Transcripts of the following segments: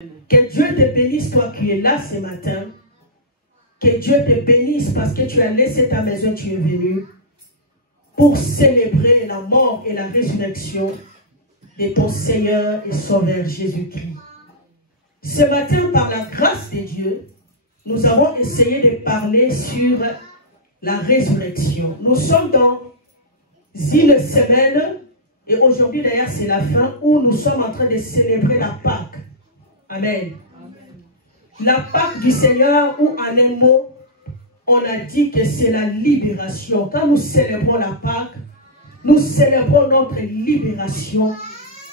Que Dieu te bénisse, toi qui es là ce matin. Que Dieu te bénisse parce que tu as laissé ta maison, tu es venu pour célébrer la mort et la résurrection de ton Seigneur et Sauveur Jésus-Christ. Ce matin, par la grâce de Dieu, nous avons essayé de parler sur la résurrection. Nous sommes dans une semaine, et aujourd'hui d'ailleurs c'est la fin, où nous sommes en train de célébrer la Pâque. Amen. La Pâque du Seigneur, où en un mot, on a dit que c'est la libération. Quand nous célébrons la Pâque, nous célébrons notre libération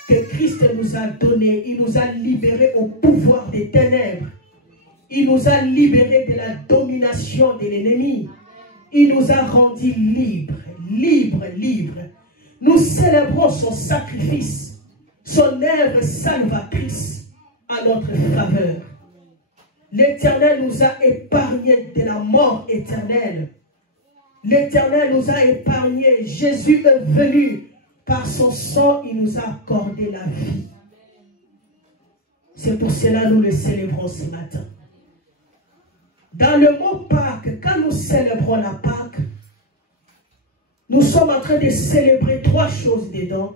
que Christ nous a donnée. Il nous a libérés au pouvoir des ténèbres. Il nous a libérés de la domination de l'ennemi. Il nous a rendus libres, libres, libres. Nous célébrons son sacrifice, son œuvre salvatrice à notre faveur. L'Éternel nous a épargnés de la mort éternelle. L'Éternel nous a épargnés. Jésus est venu. Par son sang, il nous a accordé la vie. C'est pour cela que nous le célébrons ce matin. Dans le mot Pâques, quand nous célébrons la Pâque, nous sommes en train de célébrer trois choses dedans.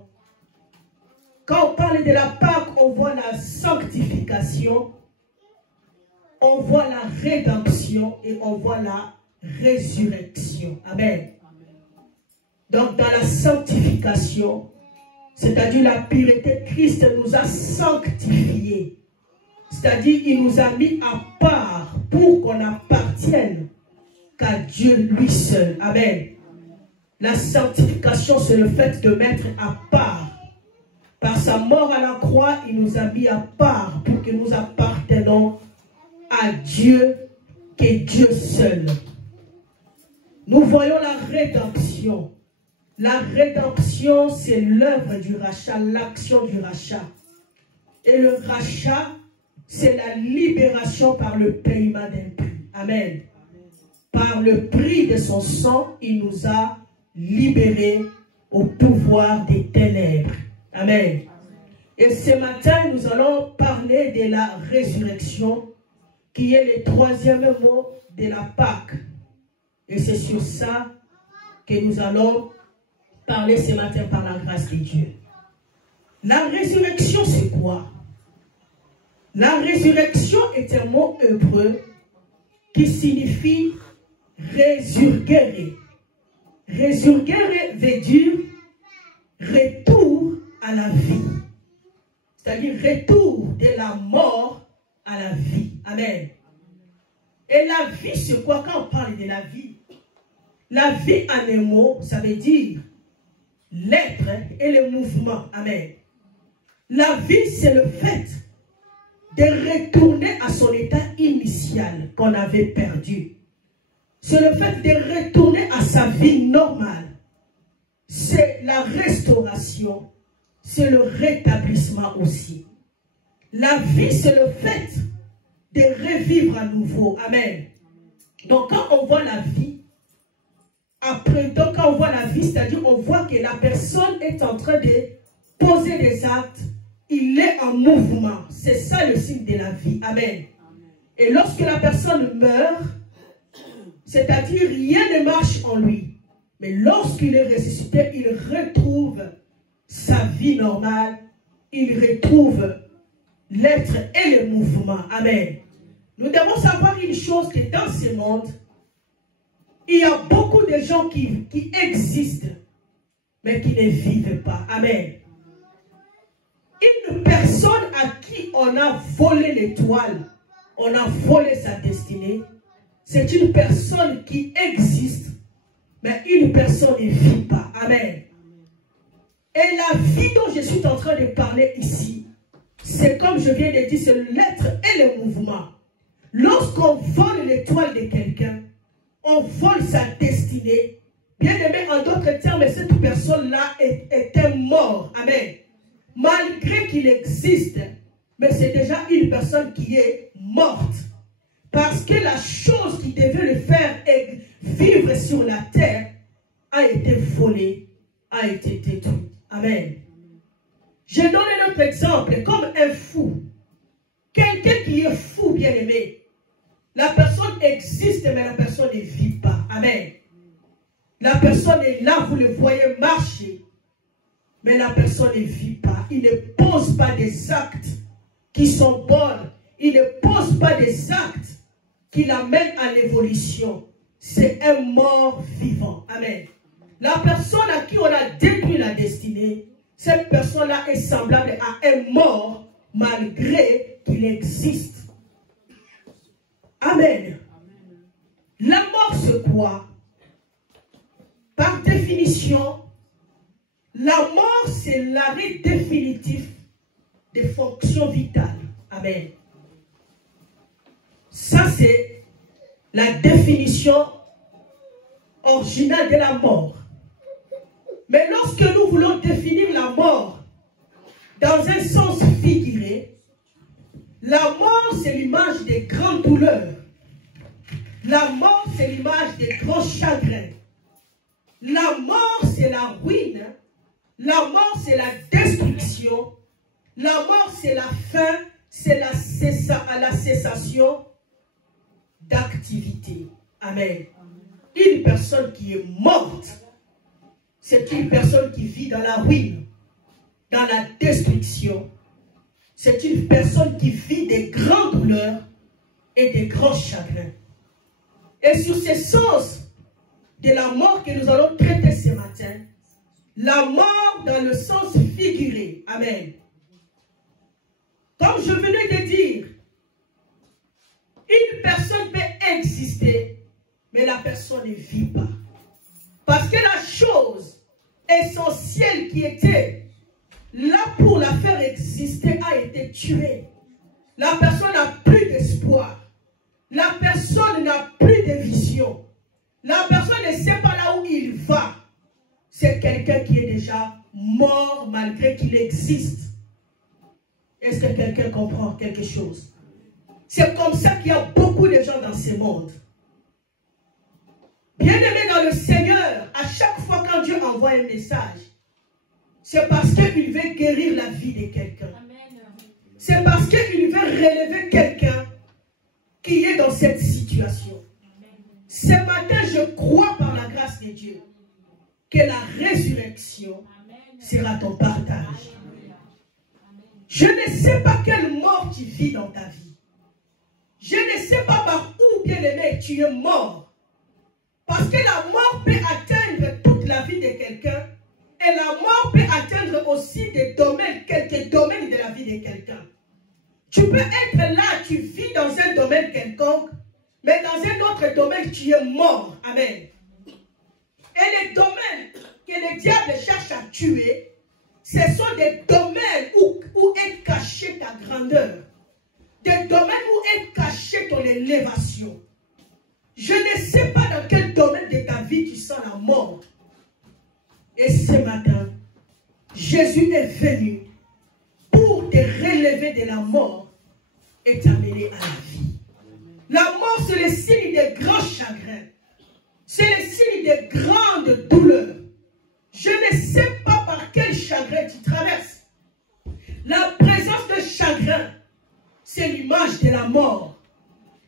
Quand on parle de la Pâque, on voit la sanctification, on voit la rédemption et on voit la résurrection. Amen. Donc dans la sanctification, c'est-à-dire la pureté, Christ nous a sanctifiés. C'est-à-dire il nous a mis à part pour qu'on appartienne qu'à Dieu lui seul. Amen. La sanctification, c'est le fait de mettre à part. Par sa mort à la croix, il nous a mis à part pour que nous appartenons à Dieu, qu'est Dieu seul. Nous voyons la rédemption. La rédemption, c'est l'œuvre du rachat, l'action du rachat. Et le rachat, c'est la libération par le paiement d'un prix. Amen. Par le prix de son sang, il nous a libérés au pouvoir des ténèbres. Amen. Et ce matin, nous allons parler de la résurrection, qui est le troisième mot de la Pâque. Et c'est sur ça que nous allons parler ce matin par la grâce de Dieu. La résurrection, c'est quoi? La résurrection est un mot hébreu qui signifie résurgere. Résurgere veut dire retour à la vie. C'est-à-dire retour de la mort à la vie. Amen. Et la vie, c'est quoi quand on parle de la vie? La vie en un mot, ça veut dire l'être et le mouvement. Amen. La vie, c'est le fait de retourner à son état initial qu'on avait perdu. C'est le fait de retourner à sa vie normale. C'est la restauration, c'est le rétablissement aussi. La vie, c'est le fait de revivre à nouveau. Amen. Donc quand on voit la vie, après, donc quand on voit la vie, c'est-à-dire on voit que la personne est en train de poser des actes, il est en mouvement. C'est ça le signe de la vie. Amen. Et lorsque la personne meurt, c'est-à-dire rien ne marche en lui. Mais lorsqu'il est ressuscité, il retrouve sa vie normale, il retrouve l'être et le mouvement. Amen. Nous devons savoir une chose, que dans ce monde, il y a beaucoup de gens qui existent, mais qui ne vivent pas. Amen. Une personne à qui on a volé l'étoile, on a volé sa destinée, c'est une personne qui existe, mais une personne ne vit pas. Amen. Et la vie dont je suis en train de parler ici, c'est comme je viens de dire, c'est l'être et le mouvement. Lorsqu'on vole l'étoile de quelqu'un, on vole sa destinée. Bien aimé, en d'autres termes, cette personne-là était morte. Amen. Malgré qu'il existe, mais c'est déjà une personne qui est morte. Parce que la chose qui devait le faire vivre sur la terre a été volée, a été détruite. Amen. Je donne un autre exemple, comme un fou. Quel qui est fou, bien-aimé. La personne existe, mais la personne ne vit pas. Amen. La personne est là, vous le voyez marcher, mais la personne ne vit pas. Il ne pose pas des actes qui sont bons. Il ne pose pas des actes qui l'amènent à l'évolution. C'est un mort vivant. Amen. La personne à qui on a détruit la destinée, cette personne-là est semblable à un mort malgré qu'il existe. Amen. La mort, c'est quoi? Par définition, la mort, c'est l'arrêt définitif des fonctions vitales. Amen. Ça, c'est la définition originale de la mort. Mais lorsque nous voulons définir la mort dans un sens figuré, la mort, c'est l'image des grandes douleurs. La mort, c'est l'image des grands chagrins. La mort, c'est la ruine. La mort, c'est la destruction. La mort, c'est la fin, c'est la cessation d'activité. Amen. Une personne qui est morte, c'est une personne qui vit dans la ruine, dans la destruction. C'est une personne qui vit des grandes douleurs et des grands chagrins. Et sur ces sens de la mort que nous allons traiter ce matin, la mort dans le sens figuré. Amen. Comme je venais de dire, une personne peut exister, mais la personne ne vit pas. Parce que la chose essentielle qui était là pour la faire exister a été tuée. La personne n'a plus d'espoir. La personne n'a plus de vision. La personne ne sait pas là où il va. C'est quelqu'un qui est déjà mort malgré qu'il existe. Est-ce que quelqu'un comprend quelque chose? C'est comme ça qu'il y a beaucoup de gens dans ce monde. Bien-aimés dans le Seigneur, à chaque fois quand Dieu envoie un message, c'est parce qu'il veut guérir la vie de quelqu'un. C'est parce qu'il veut relever quelqu'un qui est dans cette situation. Ce matin, je crois par la grâce de Dieu que la résurrection sera ton partage. Je ne sais pas quelle mort tu vis dans ta vie. Je ne sais pas par où, bien-aimé, tu es mort. Parce que la mort peut atteindre toute la vie de quelqu'un. Et la mort peut atteindre aussi des domaines, quelques domaines de la vie de quelqu'un. Tu peux être là, tu vis dans un domaine quelconque, mais dans un autre domaine, tu es mort. Amen. Et les domaines que le diable cherche à tuer, ce sont des domaines où est cachée ta grandeur. Des domaines où est cachée ton élévation. Je ne sais pas dans quel domaine de ta vie tu sens la mort. Et ce matin, Jésus est venu pour te relever de la mort et t'amener à la vie. La mort, c'est le signe de grands chagrins. C'est le signe de grandes douleurs. Je ne sais pas par quel chagrin tu traverses. La présence de chagrin, c'est l'image de la mort.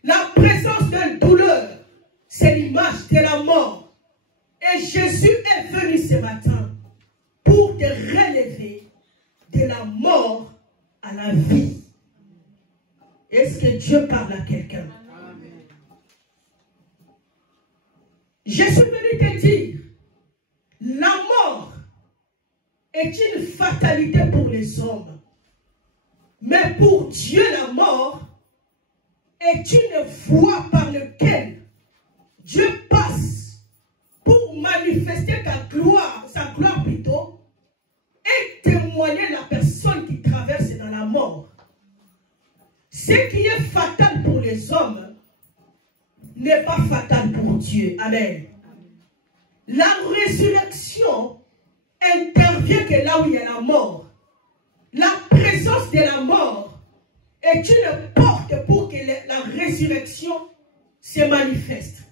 La présence d'une douleur, c'est l'image de la mort. Et Jésus est venu ce matin pour te relever de la mort à la vie. Est-ce que Dieu parle à quelqu'un? Je suis venu te dire, la mort est une fatalité pour les hommes. Mais pour Dieu, la mort est une voie par laquelle Dieu passe pour manifester sa gloire plutôt, et témoigner la personne qui traverse dans la mort. Ce qui est fatal pour les hommes n'est pas fatal pour Dieu. Amen. La résurrection intervient que là où il y a la mort. La présence de la mort est une porte pour que la résurrection se manifeste.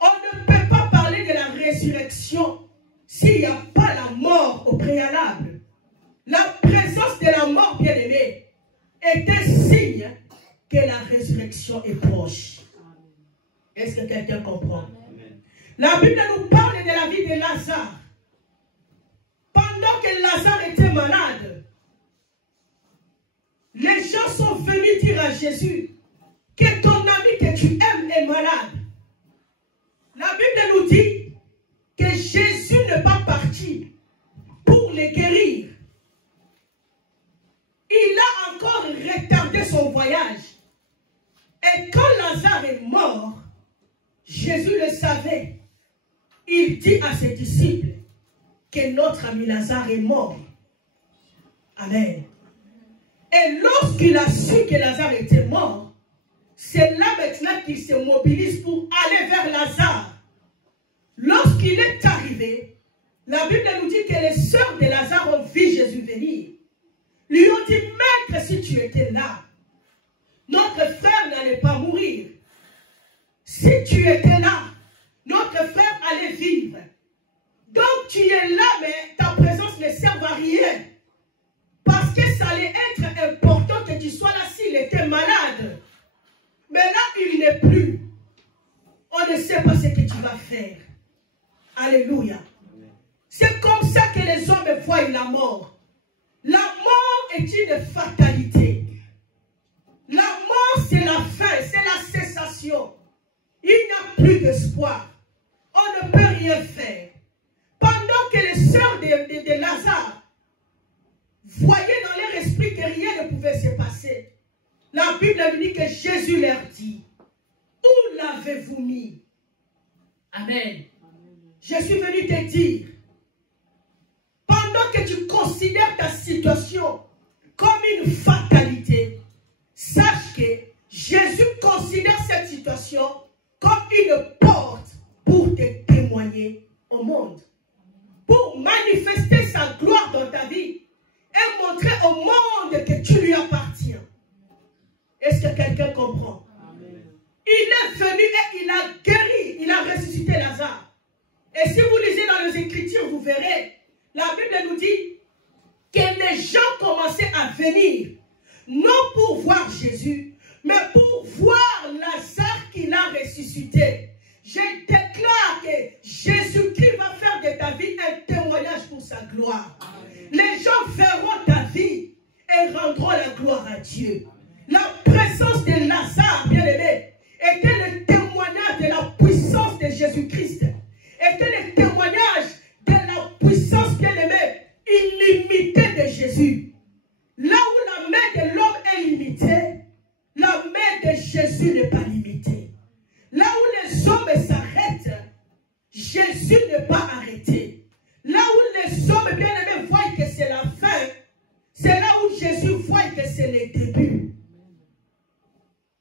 On ne peut pas parler de la résurrection s'il n'y a pas la mort au préalable. La présence de la mort, bien-aimée, est un signe que la résurrection est proche. Est-ce que quelqu'un comprend? Amen. La Bible nous parle de la vie de Lazare. Pendant que Lazare était malade, les gens sont venus dire à Jésus que ton ami que tu aimes est malade. La Bible nous dit que Jésus n'est pas parti pour les guérir. Il a encore retardé son voyage. Et quand Lazare est mort, Jésus le savait. Il dit à ses disciples que notre ami Lazare est mort. Amen. Et lorsqu'il a su que Lazare était mort, c'est là maintenant qu'il se mobilise pour aller vers Lazare. Lorsqu'il est arrivé, la Bible nous dit que les sœurs de Lazare ont vu Jésus venir. Lui ont dit, Maître, si tu étais là, notre frère n'allait pas mourir. Si tu étais là, notre frère allait vivre. Donc tu es là, mais ta présence ne sert à rien. Parce que ça allait être important que tu sois là s'il était malade. Mais là, il n'est plus. On ne sait pas ce que tu vas faire. Alléluia. C'est comme ça que les hommes voient la mort. La mort est une fatalité. La mort, c'est la fin, c'est la cessation. Il n'y a plus d'espoir. On ne peut rien faire. Pendant que les sœurs de Lazare voyaient dans leur esprit que rien ne pouvait se passer, la Bible nous dit que Jésus leur dit, où l'avez-vous mis? Amen. Je suis venu te dire, pendant que tu considères ta situation comme une fatalité, sache que Jésus considère cette situation comme une porte pour te témoigner au monde. Pour manifester sa gloire dans ta vie et montrer au monde que tu lui appartiens. Est-ce que quelqu'un comprend? Amen. Il est venu et il a guéri, il a ressuscité Lazare. Et si vous lisez dans les Écritures, vous verrez, la Bible nous dit que les gens commençaient à venir, non pour voir Jésus, mais pour voir Lazare qu'il a ressuscité. Je déclare que Jésus-Christ va faire de ta vie un témoignage pour sa gloire. Amen. Les gens verront ta vie et rendront la gloire à Dieu. La présence de Lazare, bien-aimé, était le témoignage de la puissance de Jésus-Christ. Était le témoignage de la puissance, bien-aimé, illimitée de Jésus. Là où la main de l'homme est limitée, la main de Jésus n'est pas limitée. Là où les hommes s'arrêtent, Jésus n'est pas arrêté. Là où les hommes bien-aimés voient que c'est la fin, c'est là où Jésus voit que c'est le début.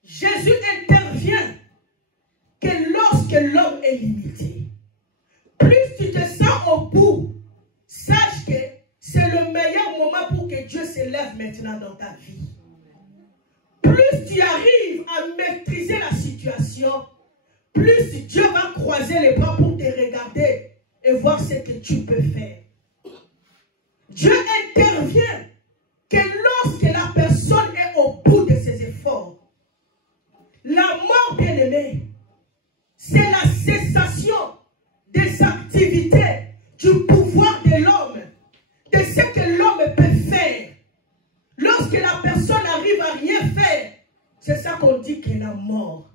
Jésus intervient que lorsque l'homme est limité. Plus tu te sens au bout, sache que c'est le meilleur moment pour que Dieu se lève maintenant dans ta vie. Plus tu arrives à maîtriser la situation, plus Dieu va croiser les bras pour te regarder et voir ce que tu peux faire. Dieu intervient que lorsque la personne est au bout de ses efforts, la mort, bien-aimée, c'est la cessation des activités, du pouvoir de l'homme, de ce que l'homme peut faire. Lorsque la personne arrive à rien faire, c'est ça qu'on dit que la mort.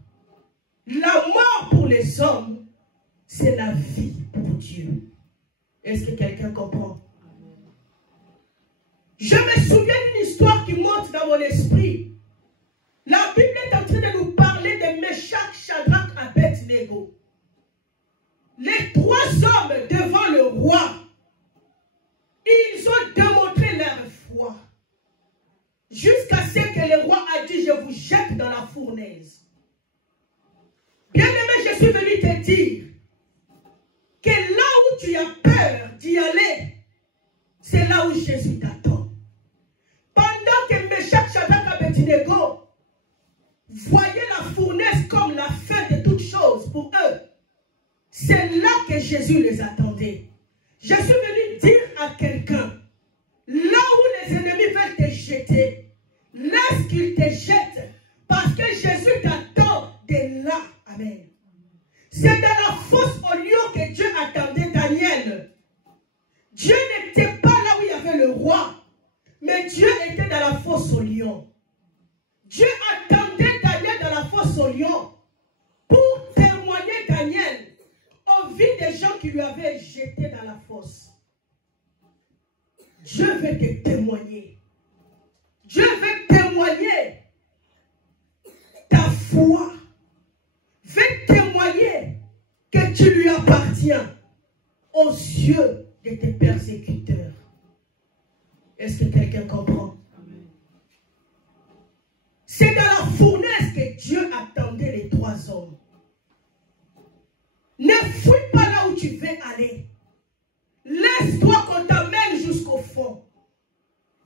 La mort pour les hommes, c'est la vie pour Dieu. Est-ce que quelqu'un comprend? Je me souviens d'une histoire qui monte dans mon esprit. La Bible est en train de nous parler de Meshach, Shadrach, Abednego. Les trois hommes devant le roi, ils ont démontré leur foi. Jusqu'à ce que le roi a dit, je vous jette dans la fournaise. Bien-aimé, je suis venu te dire que là où tu as peur d'y aller, c'est là où Jésus t'attend. Pendant que Meshach, Shadrach, Abednego voyaient la fournaise comme la fin de toutes choses pour eux, c'est là que Jésus les attendait. Je suis venu dire à quelqu'un, là où les ennemis veulent te jeter, laisse qu'ils te jettent, parce C'est dans la fosse au lion que Dieu attendait Daniel. Dieu n'était pas là où il y avait le roi, mais Dieu était dans la fosse au lion. Dieu attendait Daniel dans la fosse au lion pour témoigner Daniel aux vies des gens qui lui avaient jeté dans la fosse. Dieu veut te témoigner. Dieu veut témoigner ta foi. Veut témoigner que tu lui appartiens aux yeux de tes persécuteurs. Est-ce que quelqu'un comprend? C'est dans la fournaise que Dieu attendait les trois hommes. Ne fuis pas là où tu veux aller. Laisse-toi qu'on t'amène jusqu'au fond.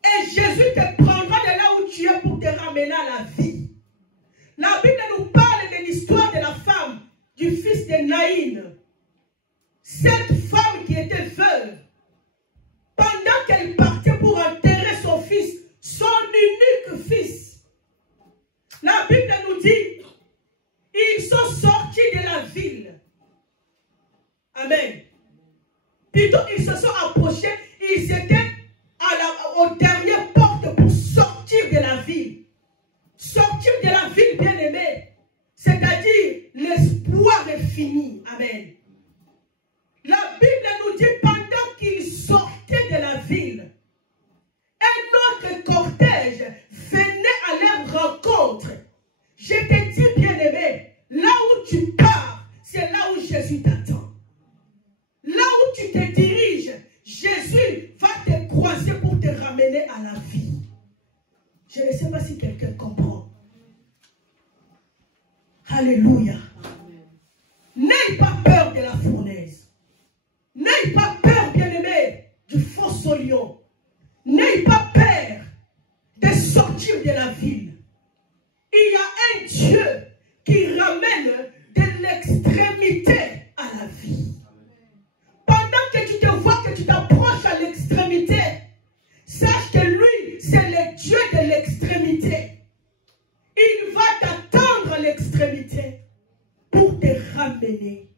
Et Jésus te prendra de là où tu es pour te ramener à la vie. La Bible nous parle de l'histoire de la femme, du fils de Naïn. Cette femme qui était veuve, pendant qu'elle partait pour enterrer son fils, son unique fils, la Bible nous dit, ils sont sortis de la ville. Amen. Plutôt, ils se sont approchés, ils étaient aux dernières portes pour sortir de la ville. Sortir de la ville, bien-aimée, c'est-à-dire l'espoir est fini. Amen. La Bible nous dit, pendant qu'ils sortaient de la ville, un autre cortège venait à leur rencontre. Je te dis, bien-aimé, là où tu pars, c'est là où Jésus t'attend. Là où tu te diriges, Jésus va te croiser pour te ramener à la vie. Je ne sais pas si quelqu'un comprend. Alléluia. N'aie pas peur de la fournaise. N'aie pas peur, bien-aimé, du fosse au lion. N'aie pas peur de sortir de la ville. Il y a un Dieu qui ramène de l'extrémité à la vie. Pendant que tu te vois que tu t'approches à l'extrémité, sache que lui, c'est le Dieu de l'extrémité. Il va t'attendre à l'extrémité pour te ramener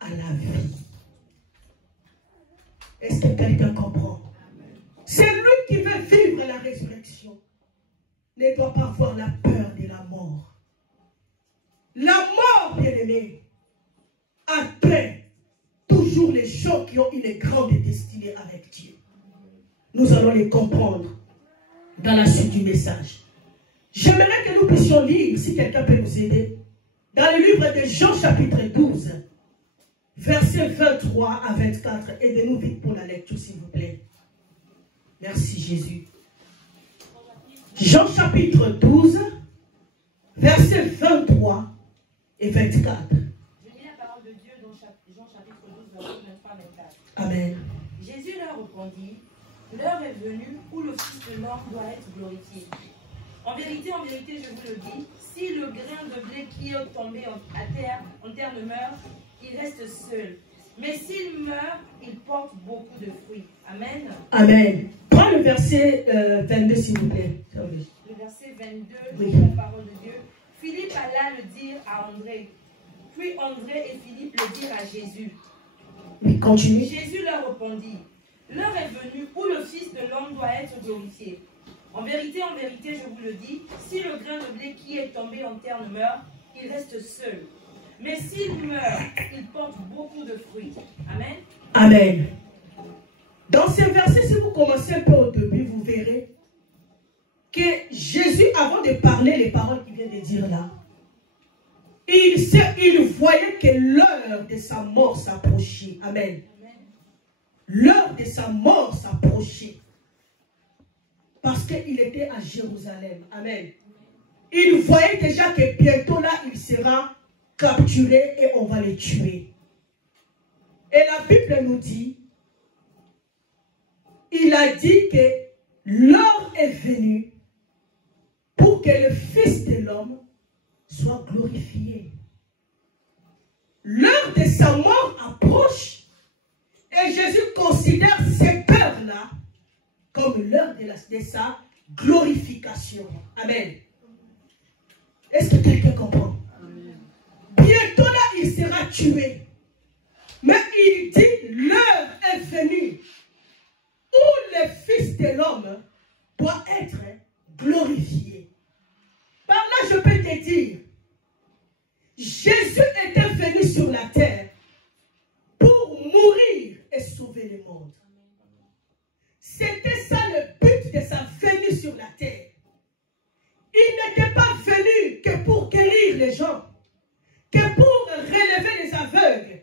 à la vie. Est-ce que quelqu'un comprend? C'est lui qui veut vivre la résurrection. Ne doit pas avoir la peur de la mort. La mort, bien-aimé, atteint toujours les gens qui ont une grande destinée avec Dieu. Nous allons les comprendre dans la suite du message. J'aimerais que nous puissions lire, si quelqu'un peut nous aider, dans le livre de Jean chapitre 12, versets 23 à 24. Aidez-nous vite pour la lecture, s'il vous plaît. Merci Jésus. Jean chapitre 12, versets 23 et 24. Je lis la parole de Dieu dans Jean chapitre 12, versets 23 à 24. Amen. Jésus leur répondit, l'heure est venue où le Fils de l'homme doit être glorifié. En vérité, je vous le dis, si le grain de blé qui est tombé en terre ne meurt, il reste seul. Mais s'il meurt, il porte beaucoup de fruits. Amen. Amen. Prends le verset 22, s'il vous plaît. Le verset 22, oui. La parole de Dieu. Philippe alla le dire à André. Puis André et Philippe le dirent à Jésus. Oui, continue. Jésus leur répondit, l'heure est venue où le Fils de l'homme doit être glorifié. En vérité, je vous le dis, si le grain de blé qui est tombé en terre ne meurt, il reste seul. Mais s'il meurt, il porte beaucoup de fruits. Amen. Amen. Dans ces versets, si vous commencez un peu au début, vous verrez que Jésus, avant de parler les paroles qu'il vient de dire là, il voyait que l'heure de sa mort s'approchait. Amen. L'heure de sa mort s'approchait. Parce qu'il était à Jérusalem. Amen. Il voyait déjà que bientôt là, il sera capturé et on va le tuer. Et la Bible nous dit, il a dit que l'heure est venue pour que le Fils de l'homme soit glorifié. L'heure de sa mort approche et Jésus considère cette heure-là comme l'heure de sa glorification. Amen. Est-ce que quelqu'un comprend? Bientôt là, il sera tuer. Mais il dit, l'heure est venue où le Fils de l'homme doit être glorifié. Par là, je peux te dire, Jésus était venu sur la terre pour mourir et sauver le monde. C'était ça le but de sa venue sur la terre. Il n'était pas venu que pour guérir les gens, que pour relever les aveugles.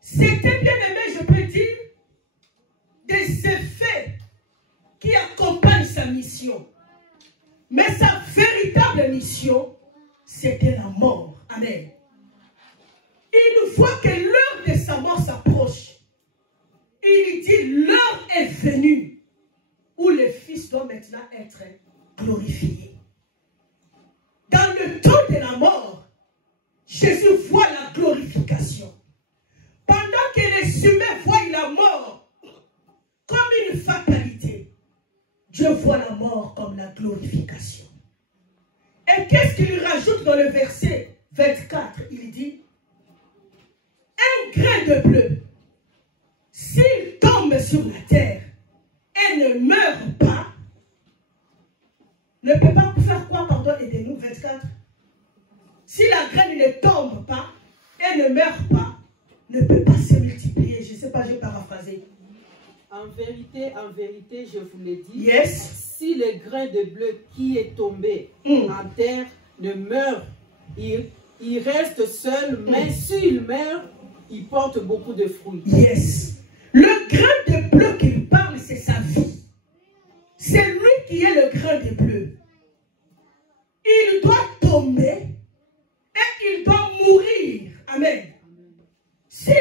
C'était, bien aimé, je peux dire, des effets qui accompagnent sa mission. Mais sa véritable mission, c'était la mort. Amen. Une fois que l'heure de sa mort s'approche, il dit, l'heure est venue où le Fils doit maintenant être glorifié. Dans le temps de la mort, Jésus voit la glorification. Pendant que les humains voient la mort comme une fatalité, Dieu voit la mort comme la glorification. Et qu'est-ce qu'il rajoute dans le verset 24? Il dit, un grain de bleu, s'il tombe sur la terre et ne meurt pas, ne peut pas faire quoi, pardon, aidez-nous, 24. Si la graine ne tombe pas et ne meurt pas, ne peut pas se multiplier. Je ne sais pas, je vais paraphraser. En vérité, je vous l'ai dit. Yes. Si le grain de bleu qui est tombé en terre ne meurt, il reste seul, mais s'il meurt, il porte beaucoup de fruits. Yes. Le grain de bleu qu'il parle, c'est sa vie. C'est lui qui est le grain de bleu. Il doit tomber et il doit mourir. Amen. S'il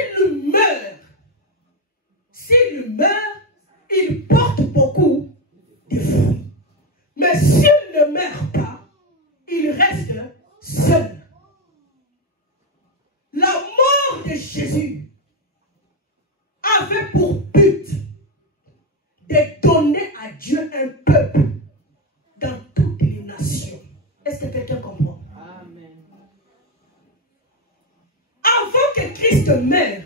meurt, il porte beaucoup de fruits. Mais s'il ne meurt pas, il reste seul. La mort de Jésus avait pour but de donner à Dieu un peuple dans toutes les nations. Est-ce que quelqu'un comprend? Amen. Avant que Christ meure,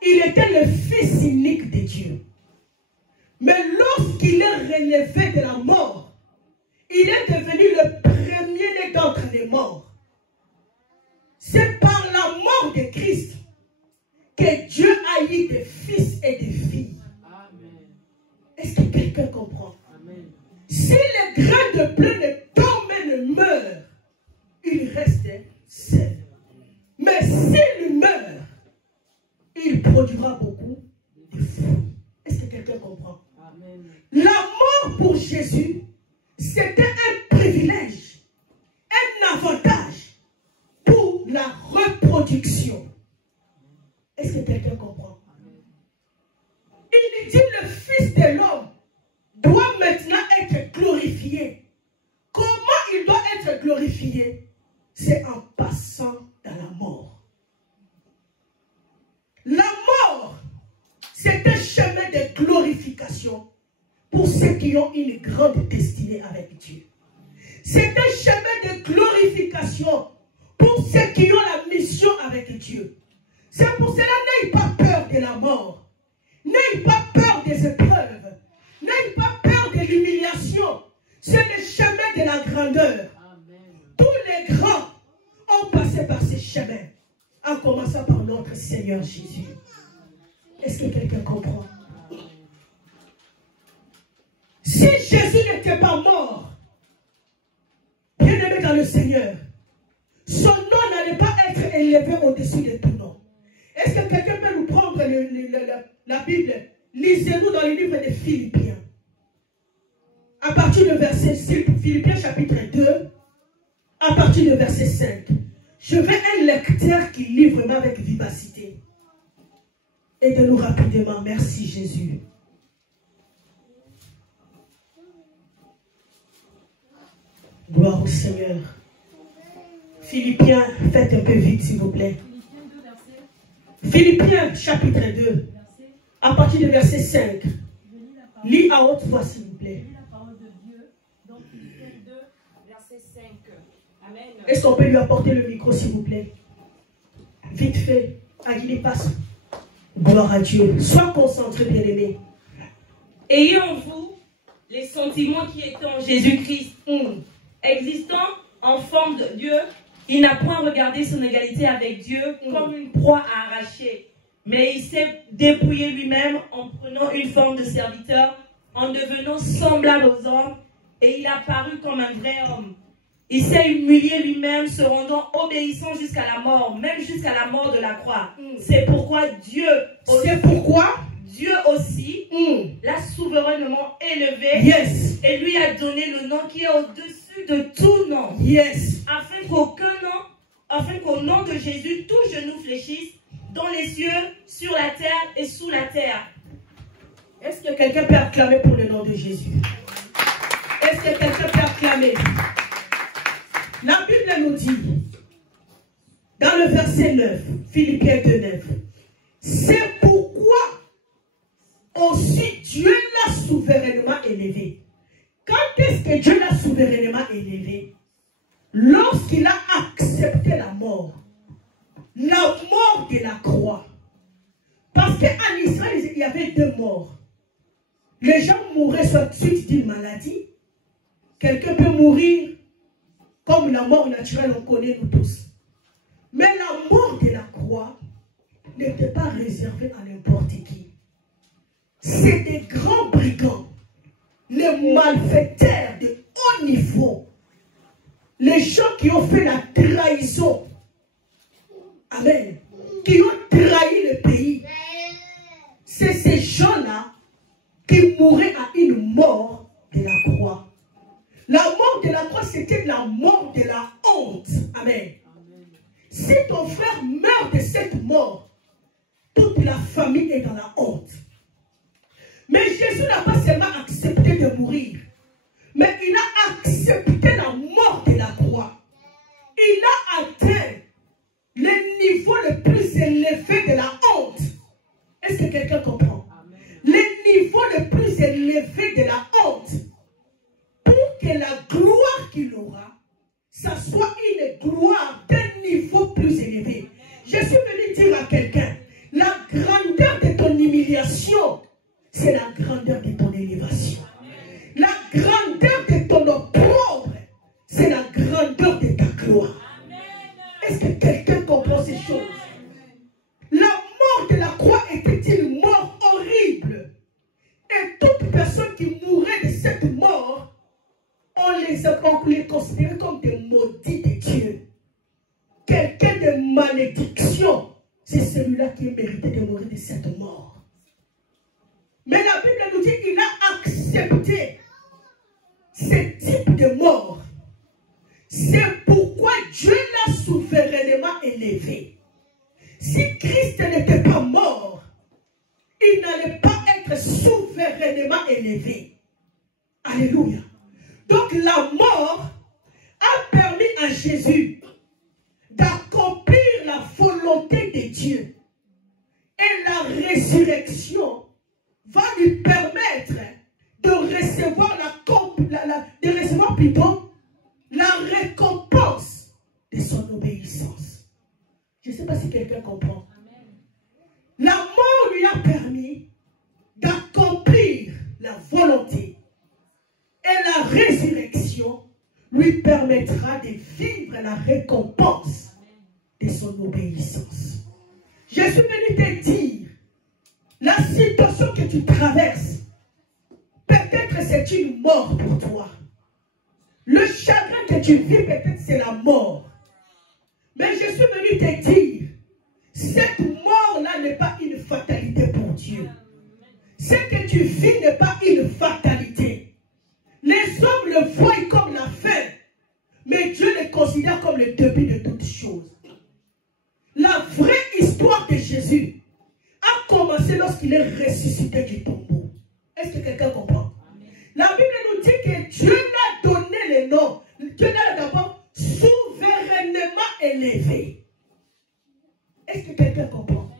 il était le Fils unique de Dieu. Mais lorsqu'il est relevé de la mort, il est devenu le premier-né d'entre les morts. C'est par la mort de Christ que Dieu a eu des fils et des filles. Amen. Est-ce que quelqu'un comprend? Amen. Si le grain de bleu ne tombe et ne meurt, il reste seul. Mais s'il meurt, il produira beaucoup de fruits. Est-ce que quelqu'un comprend? Amen. La mort pour Jésus, c'était un privilège, un avantage pour la reproduction. Est-ce que quelqu'un comprend? Il dit le Fils de l'homme doit maintenant être glorifié. Comment il doit être glorifié? C'est en passant dans la mort. La mort, c'est un chemin de glorification pour ceux qui ont une grande destinée avec Dieu. C'est un chemin de glorification pour ceux qui ont la mission avec Dieu. C'est pour cela, n'ayez pas peur de la mort. N'ayez pas peur des épreuves. N'ayez pas peur de l'humiliation. C'est le chemin de la grandeur. Amen. Tous les grands ont passé par ces chemins, en commençant par notre Seigneur Jésus. Est-ce que quelqu'un comprend? Si Jésus n'était pas mort, bien aimé dans le Seigneur, son nom n'allait pas être élevé au-dessus de tout nom. Est-ce que quelqu'un peut nous prendre la Bible? Lisez-nous dans le livre de Philippiens. À partir du verset 5, Philippiens chapitre 2, à partir du verset 5. Je veux un lecteur qui lit vraiment avec vivacité. Aide-nous rapidement. Merci Jésus. Gloire au Seigneur. Philippiens, faites un peu vite s'il vous plaît. Philippiens chapitre 2, à partir du verset 5. Lis à haute voix s'il vous plaît. Est-ce qu'on peut lui apporter le micro s'il vous plaît? Vite fait. Agili passe. Gloire à Dieu. Sois concentré, bien-aimé. Ayez en vous les sentiments qui étaient en Jésus-Christ. Existant en forme de Dieu, il n'a point regardé son égalité avec Dieu comme une proie à arracher. Mais il s'est dépouillé lui-même en prenant une forme de serviteur, en devenant semblable aux hommes, et il a paru comme un vrai homme. Il s'est humilié lui-même, se rendant obéissant jusqu'à la mort, même jusqu'à la mort de la croix. C'est pourquoi Dieu aussi l'a souverainement élevé et lui a donné le nom qui est au-dessus de tout nom. Afin qu'au nom de Jésus, tout genou fléchisse dans les cieux, sur la terre et sous la terre. Est-ce que quelqu'un peut acclamer pour le nom de Jésus? Est-ce que quelqu'un peut acclamer? La Bible nous dit, dans le verset 9, Philippiens 2:9, c'est pourquoi aussi Dieu l'a souverainement élevé. Quand est-ce que Dieu l'a souverainement élevé? Lorsqu'il a accepté la mort de la croix. Parce qu'en Israël, il y avait deux morts. Les gens mouraient soit suite d'une maladie. Quelqu'un peut mourir comme la mort naturelle, on connaît nous tous. Mais la mort de la croix n'était pas réservée à n'importe qui. C'est des grands brigands, les malfaiteurs de haut niveau, les gens qui ont fait la trahison. Amen. Qui ont trahi le pays. C'est ces gens-là qui mouraient à une mort de la croix. La mort de la croix, c'était la mort de la honte. Amen. Si ton frère meurt de cette mort, toute la famille est dans la honte. Mais Jésus n'a pas seulement accepté de mourir, mais il a accepté la mort de la croix. Il a atteint le niveau le plus élevé de la honte. Est-ce que quelqu'un comprend? Amen. Le niveau le plus élevé de la honte. Pour que la gloire qu'il aura, ça soit une gloire d'un niveau plus élevé. Je suis venu dire à quelqu'un, la grandeur de ton humiliation, c'est la grandeur de ton élévation. La grandeur de ton opprobre, c'est la grandeur de ta gloire. Est-ce que quelqu'un comprend ces choses? La mort de la croix était une mort horrible. Et toute personne qui mourait de cette mort, on les considérait comme des maudits de Dieu. Quelqu'un de malédiction, c'est celui-là qui est mérité de mourir de cette mort. Mais la Bible nous dit qu'il a accepté ce type de mort. C'est pourquoi Dieu l'a souverainement élevé. Si Christ n'était pas mort, il n'allait pas être souverainement élevé. Alléluia. Donc la mort a permis à Jésus d'accomplir la volonté de Dieu. Et la résurrection va lui permettre de recevoir la récompense de son obéissance. Je ne sais pas si quelqu'un comprend. Amen. La mort lui a permis d'accomplir la volonté. Et la résurrection lui permettra de vivre la récompense de son obéissance. Je suis venu te dire, la situation que tu traverses, peut-être c'est une mort pour toi. Le chagrin que tu vis, peut-être c'est la mort. Mais je suis venu te dire, cette mort-là n'est pas une fatalité pour Dieu. Ce que tu vis n'est pas une fatalité. Les hommes le voient comme la fin, mais Dieu le considère comme le début de toutes choses. La vraie histoire de Jésus a commencé lorsqu'il est ressuscité du tombeau. Est-ce que quelqu'un comprend? La Bible nous dit que Dieu l'a donné le nom. Dieu l'a d'abord souverainement élevé. Est-ce que quelqu'un comprend?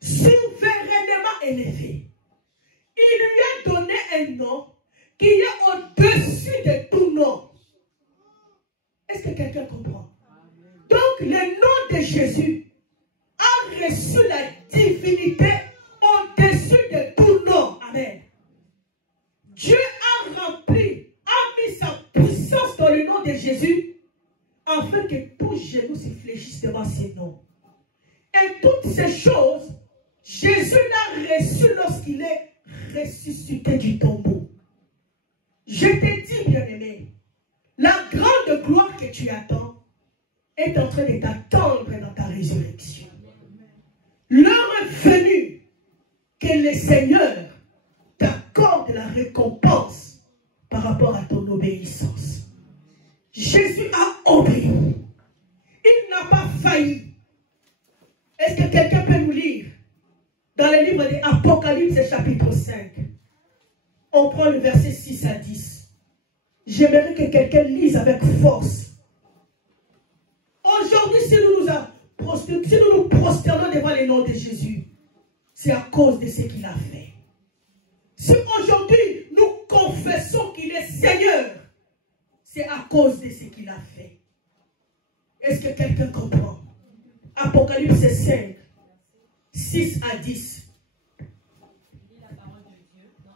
Souverainement élevé. Il lui a donné un nom qui est au-dessus de tout nom. Est-ce que quelqu'un comprend? Donc le nom de de Jésus a reçu la divinité au-dessus de tout nom. Amen. Dieu a rempli, a mis sa puissance dans le nom de Jésus, afin que tout genou se fléchisse devant ses noms. Et toutes ces choses, Jésus l'a reçu lorsqu'il est ressuscité du tombeau. Je te dis, bien-aimé, la grande gloire que tu attends est en train de t'attendre dans ta résurrection. L'heure est venue que le Seigneur t'accorde la récompense par rapport à ton obéissance. Jésus a obéi. Il n'a pas failli. Est-ce que quelqu'un peut nous lire dans le livre d'Apocalypse chapitre 5? On prend le verset 6 à 10. J'aimerais que quelqu'un lise avec force. Aujourd'hui, si nous nous prosternons devant le nom de Jésus, c'est à cause de ce qu'il a fait. Si aujourd'hui nous confessons qu'il est Seigneur, c'est à cause de ce qu'il a fait. Est-ce que quelqu'un comprend? Apocalypse 5, 6 à 10.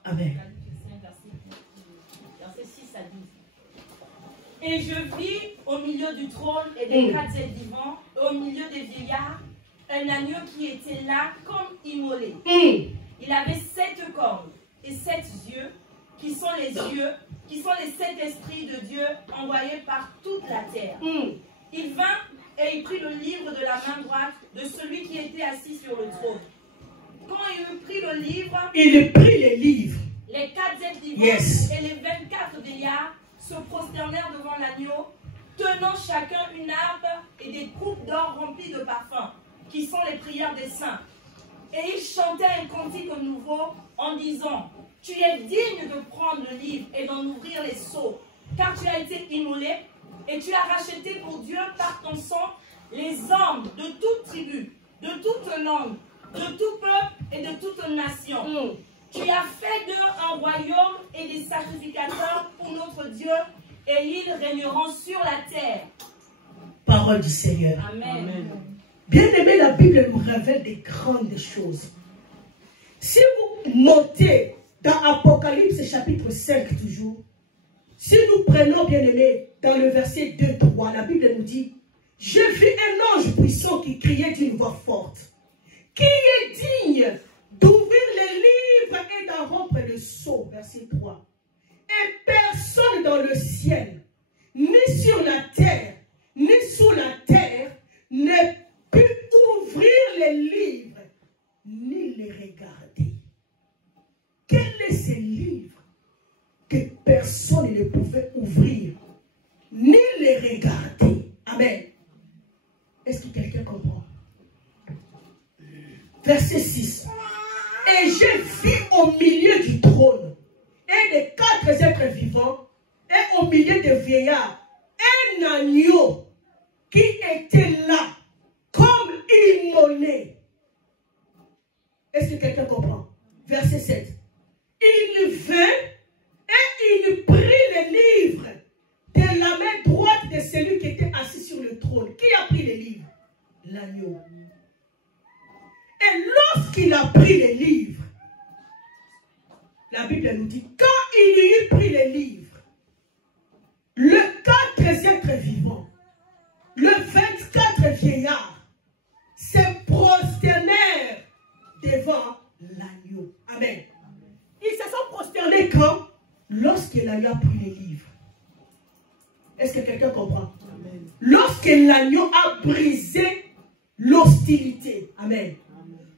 Amen. Et je vis au milieu du trône et des quatre êtres vivants, au milieu des vieillards, un agneau qui était là comme immolé. Il avait 7 cornes et 7 yeux, qui sont les 7 esprits de Dieu envoyés par toute la terre. Il vint et il prit le livre de la main droite de celui qui était assis sur le trône. Quand il eut pris le livre, il prit les livres. Les 4 êtres vivants et les 24 vieillards se prosternèrent devant l'agneau, tenant chacun une harpe et des coupes d'or remplies de parfums, qui sont les prières des saints. Et ils chantaient un cantique nouveau en disant: Tu es digne de prendre le livre et d'en ouvrir les sceaux, car tu as été immolé et tu as racheté pour Dieu par ton sang les hommes de toute tribu, de toute langue, de tout peuple et de toute nation. Tu as fait d'eux un royaume et des sacrificateurs pour notre Dieu, et ils régneront sur la terre. Parole du Seigneur. Amen. Bien-aimé, la Bible nous révèle des grandes choses. Si vous montez dans Apocalypse chapitre 5 toujours, si nous prenons, bien-aimé, dans le verset 2-3, la Bible nous dit: Je vis un ange puissant qui criait d'une voix forte: Qui est digne d'ouvrir les livres et d'en rompre le sceau? Verset 3. Et personne dans le ciel, ni sur la terre, ni sous la terre, ne put ouvrir les livres, ni les regarder. Quel est ce livre que personne ne pouvait ouvrir, ni les regarder? Amen. Est-ce que quelqu'un comprend? Verset 6. Et j'ai vu au milieu du trône et des 4 êtres vivants et au milieu des vieillards un agneau qui était là comme immolé. Est-ce que quelqu'un comprend? Verset 7. Il vint et il prit les livres de la main droite de celui qui était assis sur le trône. Qui a pris les livres? L'agneau. Et lorsqu'il a pris les livres, la Bible nous dit, quand il eut pris les livres, le 4 êtres vivants, le 24 vieillards, se prosternèrent devant l'agneau. Amen. Ils se sont prosternés quand? Lorsque l'agneau a pris les livres. Est-ce que quelqu'un comprend? Amen. Lorsque l'agneau a brisé l'hostilité. Amen.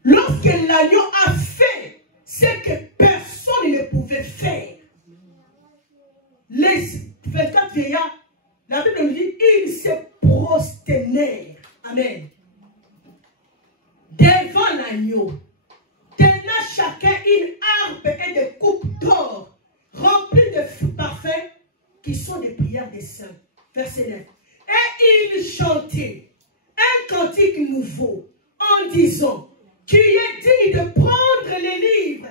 Lorsque l'agneau a fait ce que personne ne pouvait faire. Les 24 vieillards, la Bible nous dit, ils se prosternèrent. Amen. Devant l'agneau, tenant chacun une harpe et des coupes d'or remplies de parfums qui sont des prières des saints. Verset 9. Et ils chantaient un cantique nouveau en disant: Tu es digne de prendre les livres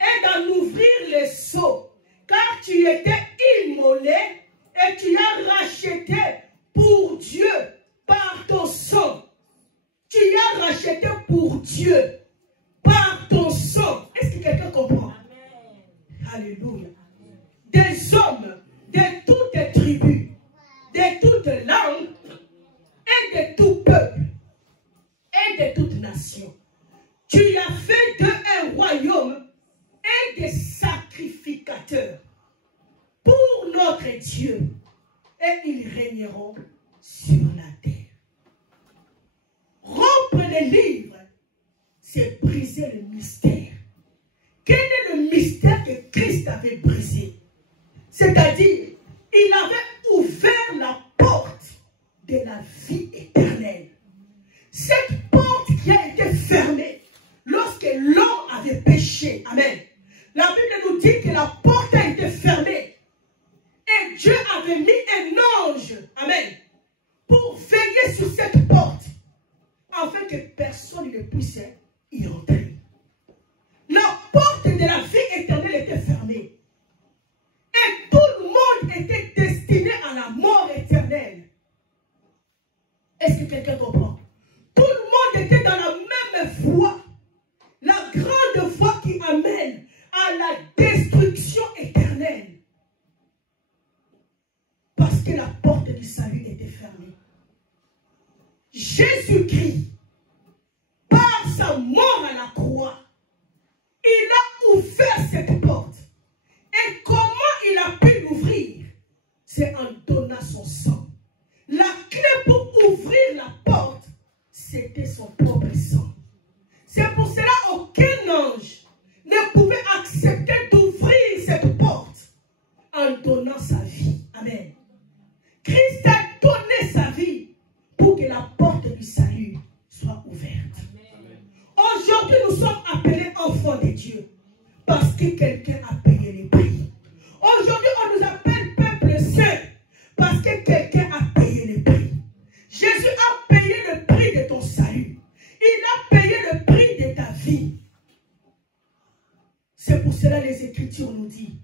et d'en ouvrir les sceaux, car tu étais immolé et tu as racheté pour Dieu par ton sang de toute langue et de tout peuple et de toute nation. Tu as fait d'eux un royaume et des sacrificateurs pour notre Dieu, et ils régneront sur la terre. Rompre les livres, c'est briser le mystère. Quel est le mystère que Christ avait brisé? C'est-à-dire, il avait ouvert la porte de la vie éternelle. Cette porte qui a été fermée lorsque l'homme avait péché. Amen. La Bible nous dit que la porte a été fermée. Et Dieu avait mis un ange. Amen. Pour veiller sur cette porte. Afin que personne ne puisse y entrer. La porte de la vie éternelle était fermée. Et tout le monde était destiné à la mort éternelle. Est-ce que quelqu'un comprend? Tout le monde était dans la même voie. La grande voie qui amène à la destruction éternelle. Parce que la porte du salut était fermée. Jésus-Christ, par sa mort à la croix, il a ouvert cette porte. Et comment il a pu l'ouvrir? C'est en donnant son sang. La clé pour ouvrir la porte, c'était son propre sang. C'est pour cela qu'aucun ange ne pouvait accepter d'ouvrir cette porte en donnant sa vie. Amen. Christ a donné sa vie pour que la porte du salut soit ouverte. Aujourd'hui, nous sommes appelés enfants de Dieu parce que quelqu'un a payé le prix. Aujourd'hui, on nous appelle peuple saint parce que quelqu'un a payé le prix. Jésus a payé le prix de ton salut. Il a payé le prix de ta vie. C'est pour cela que les Écritures nous disent,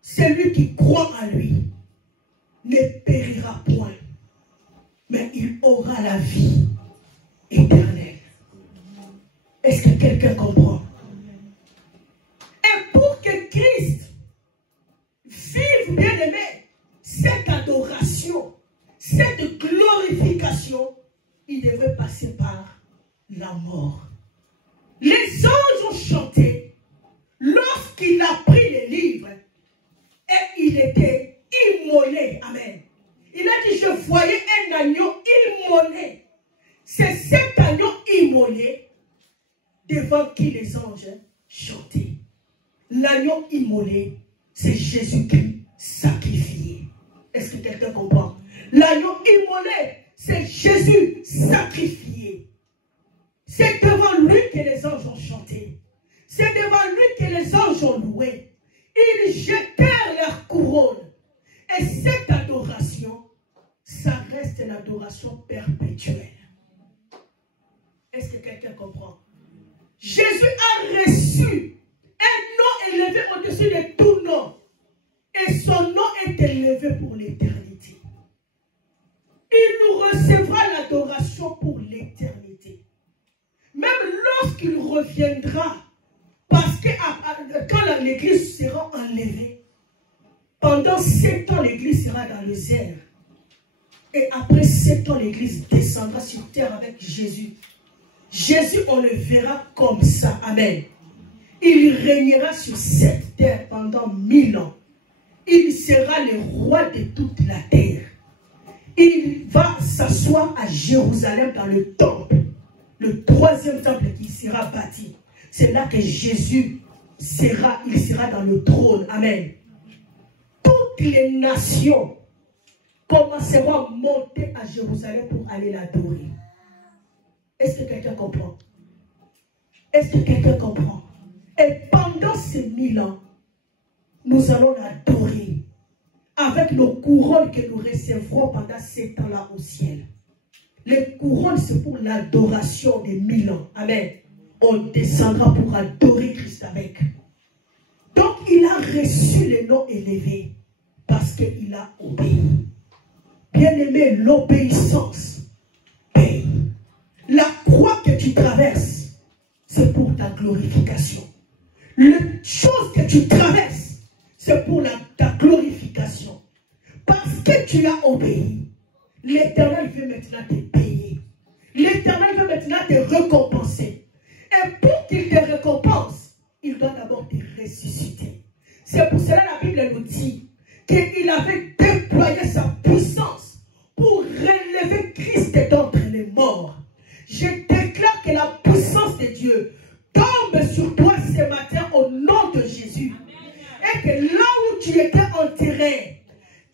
celui qui croit en lui ne périra point, mais il aura la vie éternelle. Est-ce que quelqu'un comprend? Et pour que Christ vive, bien aimé, cette adoration, cette glorification, il devait passer par la mort. Les anges ont chanté lorsqu'il a pris les livres et il était immolé. Amen. Il a dit, je voyais un agneau immolé. C'est cet agneau immolé devant qui les anges chantaient. L'agneau immolé, c'est Jésus-Christ sacrifié. Est-ce que quelqu'un comprend? L'agneau immolé, c'est Jésus sacrifié. C'est devant lui que les anges ont chanté. C'est devant lui que les anges ont loué. Ils jetèrent leur couronne. Et cette adoration, ça reste l'adoration perpétuelle. Est-ce que quelqu'un comprend? Jésus a reçu un nom élevé au-dessus de tout nom. Et son nom est élevé pour l'éternité. Il nous recevra l'adoration pour l'éternité. Même lorsqu'il reviendra, parce que quand l'église sera enlevée, pendant 7 ans l'église sera dans le désert. Et après 7 ans l'église descendra sur terre avec Jésus. Jésus, on le verra comme ça. Amen. Il régnera sur cette terre pendant 1000 ans. Il sera le roi de toute la terre. Il va s'asseoir à Jérusalem dans le temple. Le 3e temple qui sera bâti. C'est là que Jésus sera, il sera dans le trône. Amen. Toutes les nations commenceront à monter à Jérusalem pour aller l'adorer. Est-ce que quelqu'un comprend? Est-ce que quelqu'un comprend? Et pendant ces 1000 ans, nous allons l'adorer avec nos couronnes que nous recevrons pendant 7 ans-là au ciel. Les couronnes, c'est pour l'adoration des 1000 ans. Amen. On descendra pour adorer Christ avec. Donc, il a reçu le nom élevé parce qu'il a obéi. Bien-aimé, l'obéissance paye. La croix que tu traverses, c'est pour ta glorification. Les choses que tu traverses, c'est pour ta glorification. Parce que tu as obéi, l'Éternel veut maintenant te payer. L'Éternel veut maintenant te récompenser. Et pour qu'il te récompense, il doit d'abord te ressusciter. C'est pour cela la Bible nous dit qu'il avait déployé sa puissance pour relever Christ d'entre les morts. Je déclare que la puissance de Dieu tombe sur toi ce matin au nom de Jésus. Et que là où tu étais enterré,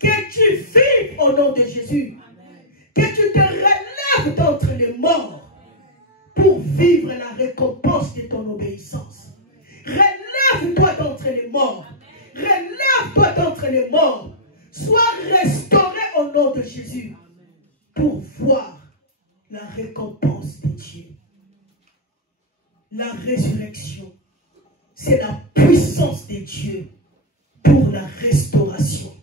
que tu vives au nom de Jésus. Que tu te relèves d'entre les morts pour vivre la récompense de ton obéissance. Relève-toi d'entre les morts. Relève-toi d'entre les morts. Sois restauré au nom de Jésus pour voir la récompense de Dieu. La résurrection, c'est la puissance de Dieu pour la restauration.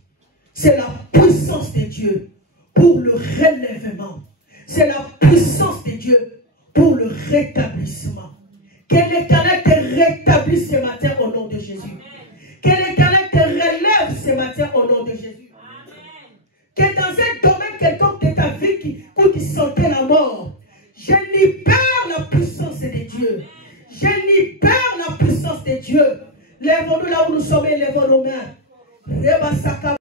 C'est la puissance de Dieu pour le relèvement. C'est la puissance de Dieu pour le rétablissement. Que l'Éternel te rétablisse ce matin au nom de Jésus. Que l'Éternel te relève ce matin au nom de Jésus. Que dans un domaine quelconque de ta vie où tu sentais la mort, je libère la puissance de Dieu. Je libère la puissance de Dieu. Lèvons-nous là où nous sommes et lèvons nos mains.